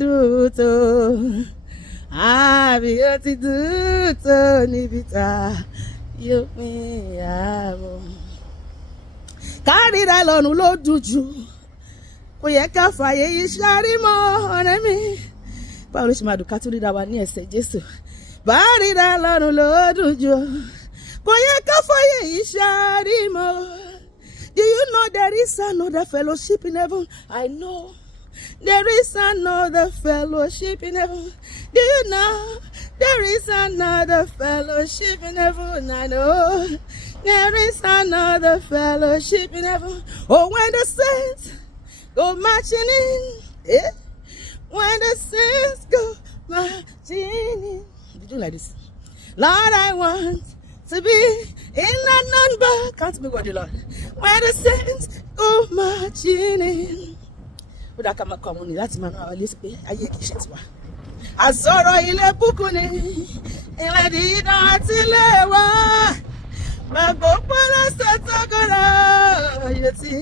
dùtò. Àbí ó ti dùtò níbi tá yóò pín ààbọ̀. Kárìíra lọ́run ló dùn jù. Kò yẹ ká fàyè yìí ṣárí mọ́ ọ̀rẹ́ mi. Báwo ló ṣe máa dùn ká tún ríra wa ní ẹsẹ̀ Jésù? Bárìíra lọ́run ló dùn jù. Kò yẹ ká fàyè yìí ṣárí mọ́. Do you know there is another fellowship in heaven? I know. There is another fellowship in heaven. Do you know? There is another fellowship in heaven. I know. There is another fellowship in heaven. Oh, when the saints go marching in. Yeah. When the saints go marching in. You do like this. Lord, I want to be in that number. Can't be what the Lord. When the saints go marching in. Ó dá ká máa kọ àwọn ní láti máa rán wa létí pé ayé kìí ṣe tiwa. Àsọ̀rọ̀ ilé búkú ni ilé dídán àti ilé wa. Gbàgbọ́ pẹ́lẹ́ sọ́tọ́gọ́rọ̀ ayé tí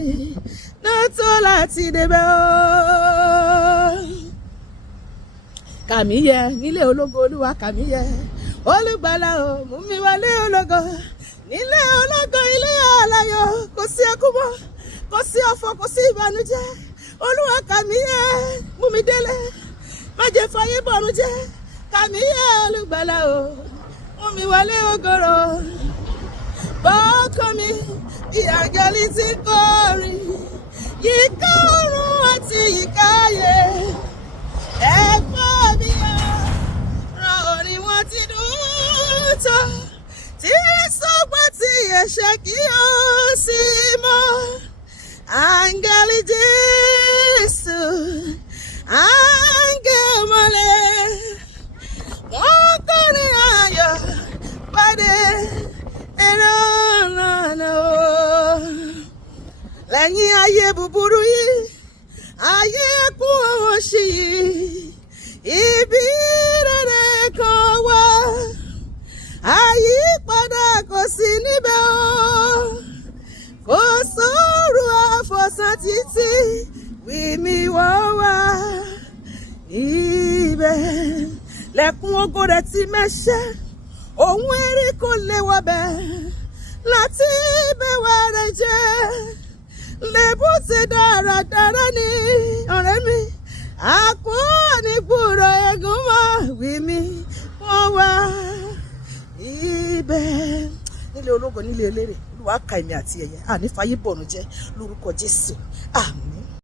náà tó láti débẹ̀ o. Kàmí yẹ nílé ológo Olúwa kàmí yẹ. Olùgbàlà o mú mi wọlé ológo. Nílé ológo ilé aláyọ̀ kò sí ẹkún mọ́, kò sí ọ̀fọ̀, kò sí ìbànújẹ́. Olúwa kàmí yẹ mú mi délé. Má jẹ́ fàyè bọ̀rùn jẹ́. Kàmí yẹ olùgbàlà o mú mi wọlé ògoro. Bọ́kàn mi bí àjọlí ti kọrin. Yíká ọ̀run àti yíká ayé. Ẹ̀gbọ́n mi yọ ràn orin wọn ti dùn tó. Tí sọ́gbọ́n tí ẹ̀ṣẹ̀ kí ó sì mọ́. Áńgẹ́lì Jésù, áńgẹ́lì mọ́lẹ̀. Wọ́n kọrin ayọ̀ pàdé ẹ̀rọ lọ́nà o. Lẹ́yìn ayé búburú yìí, ayé ẹkún òṣì yìí, ibi rere kan wà. Àyípadà kò sí níbẹ̀ o. Kò sóòrù àfọ̀sán títí wí mi wọ́n wá. Ibẹ̀ lẹ̀kùn ògo rẹ̀ ti mẹ́ṣẹ́. Òun erí kò lè wọbẹ̀. Láti ibẹ̀ wá rẹ̀ jẹ́. Lébùté dáradára ní ọ̀rẹ́ mi. Àpò nígbùrọ̀ ẹ̀gún mọ́ wí mi wọ́n wá. Ibẹ̀ nílé ológo nílé eléré. Olúwa ka èmi àti ẹ̀yẹ àní fàyè bọ̀rùn jẹ́ lórúkọ Jésù. Àmín.